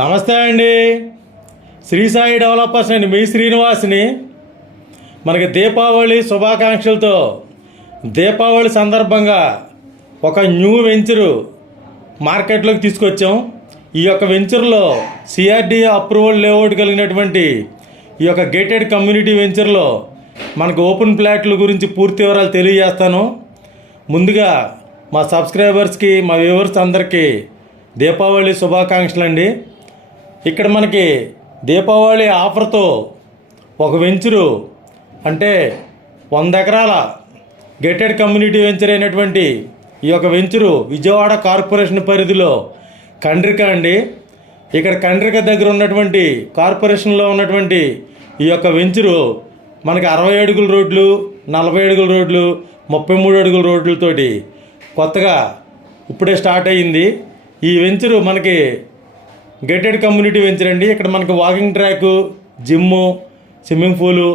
నమస్తే అండి. శ్రీ సాయి డెవలపర్స్ అండి. మీ శ్రీనివాస్ని. మనకి దీపావళి శుభాకాంక్షలతో దీపావళి సందర్భంగా ఒక న్యూ వెంచరు మార్కెట్లోకి తీసుకొచ్చాం. ఈ యొక్క వెంచర్లో సిఆర్డీఏ అప్రూవల్ లేఅవుట్ కలిగినటువంటి ఈ యొక్క గేటెడ్ కమ్యూనిటీ వెంచర్లో మనకు ఓపెన్ ప్లాట్ల గురించి పూర్తి వివరాలు తెలియజేస్తాను. ముందుగా మా సబ్స్క్రైబర్స్కి, మా వ్యూవర్స్ అందరికీ దీపావళి శుభాకాంక్షలు అండి. ఇక్కడ మనకి దీపావళి ఆఫర్తో ఒక వెంచరు అంటే 100 ఎకరాల గేటెడ్ కమ్యూనిటీ వెంచర్ అయినటువంటి ఈ యొక్క వెంచరు విజయవాడ కార్పొరేషన్ పరిధిలో కండ్రిక అండి. ఇక్కడ కండ్రిక దగ్గర ఉన్నటువంటి కార్పొరేషన్లో ఉన్నటువంటి ఈ యొక్క వెంచరు మనకి 60 అడుగుల రోడ్లు, 40 అడుగుల రోడ్లు, 33 అడుగుల రోడ్లతోటి కొత్తగా ఇప్పుడే స్టార్ట్ అయ్యింది. ఈ వెంచరు మనకి గేటెడ్ కమ్యూనిటీ వెంచర్ అండి. ఇక్కడ మనకి walking track, gym, swimming pool,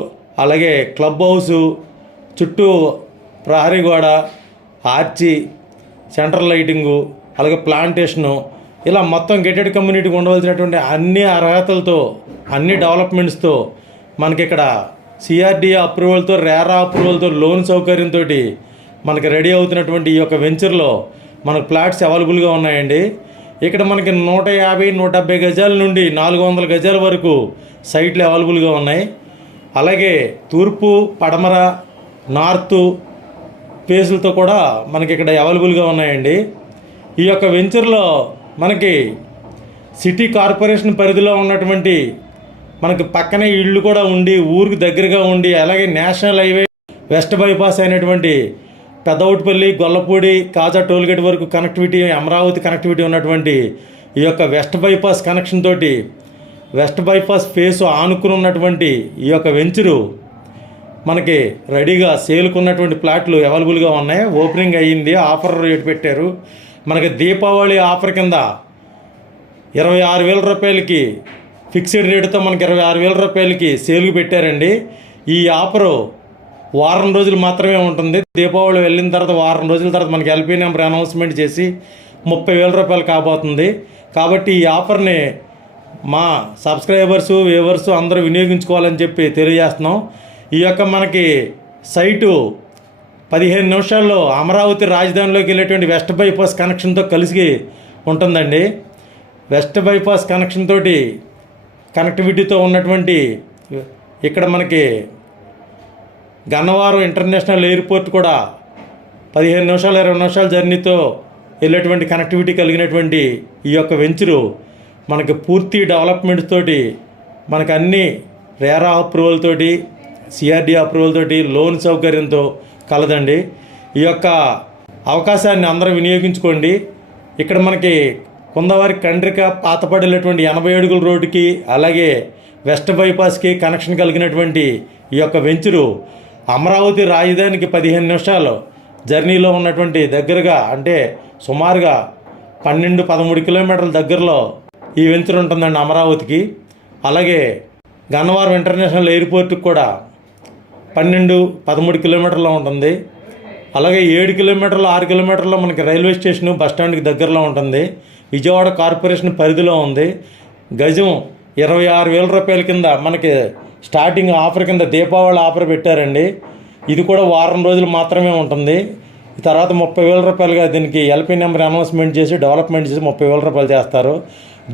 అలాగే క్లబ్ హౌసు, చుట్టూ ప్రహరీ గోడ, ఆర్చి, సెంట్రల్ లైటింగు, అలాగే ప్లాంటేషను, ఇలా మొత్తం గేటెడ్ కమ్యూనిటీకి ఉండవలసినటువంటి అన్ని అర్హతలతో, అన్ని డెవలప్మెంట్స్తో మనకి ఇక్కడ సిఆర్డీఏ అప్రూవల్తో, రేరా అప్రూవల్తో, లోన్ సౌకర్యంతో మనకి రెడీ అవుతున్నటువంటి ఈ యొక్క వెంచర్లో మనకు ఫ్లాట్స్ అవైలబుల్గా ఉన్నాయండి. ఇక్కడ మనకి 150, 170 గజాల నుండి 400 గజాల వరకు సైట్లు అవైలబుల్గా ఉన్నాయి. అలాగే తూర్పు, పడమర, నార్త్ ఫేసులతో కూడా మనకి ఇక్కడ అవైలబుల్గా ఉన్నాయండి. ఈ యొక్క వెంచర్లో మనకి సిటీ కార్పొరేషన్ పరిధిలో ఉన్నటువంటి మనకి పక్కనే ఇళ్ళు కూడా ఉండి, ఊరికి దగ్గరగా ఉండి, అలాగే నేషనల్ హైవే వెస్ట్ బైపాస్ అయినటువంటి పెద్దవుట్పల్లి, గొల్లపూడి, కాజా టోల్గేట్ వరకు కనెక్టివిటీ, అమరావతి కనెక్టివిటీ ఉన్నటువంటి ఈ యొక్క వెస్ట్ బైపాస్ కనెక్షన్ తోటి, వెస్ట్ బైపాస్ ఫేస్ ఆనుకుని ఉన్నటువంటి ఈ యొక్క వెంచరు మనకి రెడీగా సేల్కున్నటువంటి ప్లాట్లు అవైలబుల్గా ఉన్నాయి. ఓపెనింగ్ అయ్యింది, ఆఫర్ రేట్ పెట్టారు. మనకి దీపావళి ఆఫర్ కింద 26,000 రూపాయలకి ఫిక్స్డ్ రేటుతో మనకి 26,000 రూపాయలకి సేల్కి పెట్టారండి. ఈ ఆఫరు వారం రోజులు మాత్రమే ఉంటుంది. దీపావళి వెళ్ళిన తర్వాత వారం రోజుల తర్వాత మనకి ఎల్పీ నెంబర్ అనౌన్స్మెంట్ చేసి 30,000 రూపాయలు కాబోతుంది. కాబట్టి ఈ ఆఫర్ని మా సబ్స్క్రైబర్సు, వ్యూవర్సు అందరూ వినియోగించుకోవాలని చెప్పి తెలియజేస్తున్నాం. ఈ యొక్క మనకి సైటు 15 నిమిషాల్లో అమరావతి రాజధానిలోకి వెళ్ళేటువంటి వెస్ట్ బైపాస్ కనెక్షన్తో కలిసి ఉంటుందండి. వెస్ట్ బైపాస్ కనెక్షన్ తోటి కనెక్టివిటీతో ఉన్నటువంటి ఇక్కడ మనకి గన్నవరం ఇంటర్నేషనల్ ఎయిర్పోర్ట్ కూడా 15 నిమిషాలు, 20 నిమిషాల జర్నీతో వెళ్ళేటువంటి కనెక్టివిటీ కలిగినటువంటి ఈ యొక్క వెంచరు మనకి పూర్తి డెవలప్మెంట్ తోటి, మనకు అన్ని రేరా అప్రూవల్ తోటి, సిఆర్డీ అప్రూవల్ తోటి, లోన్ సౌకర్యంతో కలదండి. ఈ యొక్క అవకాశాన్ని అందరూ వినియోగించుకోండి. ఇక్కడ మనకి కుందవారి కండ్రిక పాతపడేటువంటి 80 అడుగుల రోడ్డుకి, అలాగే వెస్ట్ బైపాస్కి కనెక్షన్ కలిగినటువంటి ఈ యొక్క వెంచరు అమరావతి రాజధానికి 15 నిమిషాలు జర్నీలో ఉన్నటువంటి దగ్గరగా, అంటే సుమారుగా 12-13 కిలోమీటర్ల దగ్గరలో ఈ వెంచర్ ఉంటుందండి అమరావతికి. అలాగే గన్నవరం ఇంటర్నేషనల్ ఎయిర్పోర్ట్కి కూడా 12-13 కిలోమీటర్లో ఉంటుంది. అలాగే 7 కిలోమీటర్లు, 6 కిలోమీటర్లో మనకి రైల్వే స్టేషను, బస్టాండ్కి దగ్గరలో ఉంటుంది. విజయవాడ కార్పొరేషన్ పరిధిలో ఉంది. గజం 26,000 రూపాయల కింద మనకి స్టార్టింగ్ ఆఫర్ కింద దీపావళి ఆఫర్ పెట్టారండి. ఇది కూడా వారం రోజులు మాత్రమే ఉంటుంది. తర్వాత 30,000 రూపాయలుగా దీనికి ఎల్పీ నెంబర్ అనౌన్స్మెంట్ చేసి, డెవలప్మెంట్ చేసి 30,000 రూపాయలు చేస్తారు.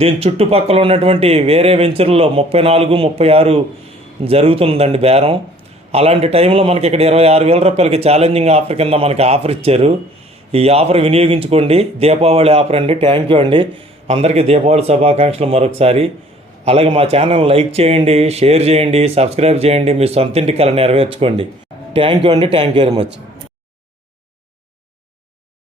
దీని చుట్టుపక్కల ఉన్నటువంటి వేరే వెంచర్లో 34, 36 జరుగుతుందండి బేరం. అలాంటి టైంలో మనకి ఇక్కడ 26,000 రూపాయలకి ఛాలెంజింగ్ ఆఫర్ కింద మనకి ఆఫర్ ఇచ్చారు. ఈ ఆఫర్ వినియోగించుకోండి. దీపావళి ఆఫర్ అండి. థ్యాంక్ యూ అండి. అందరికీ దీపావళి శుభాకాంక్షలు మరొకసారి. అలాగే మా ఛానల్ లైక్ చేయండి, షేర్ చేయండి, సబ్స్క్రైబ్ చేయండి. మీ సొంత ఇంటి కల నెరవేర్చుకోండి. థ్యాంక్ యూ అండి. Thank you very much.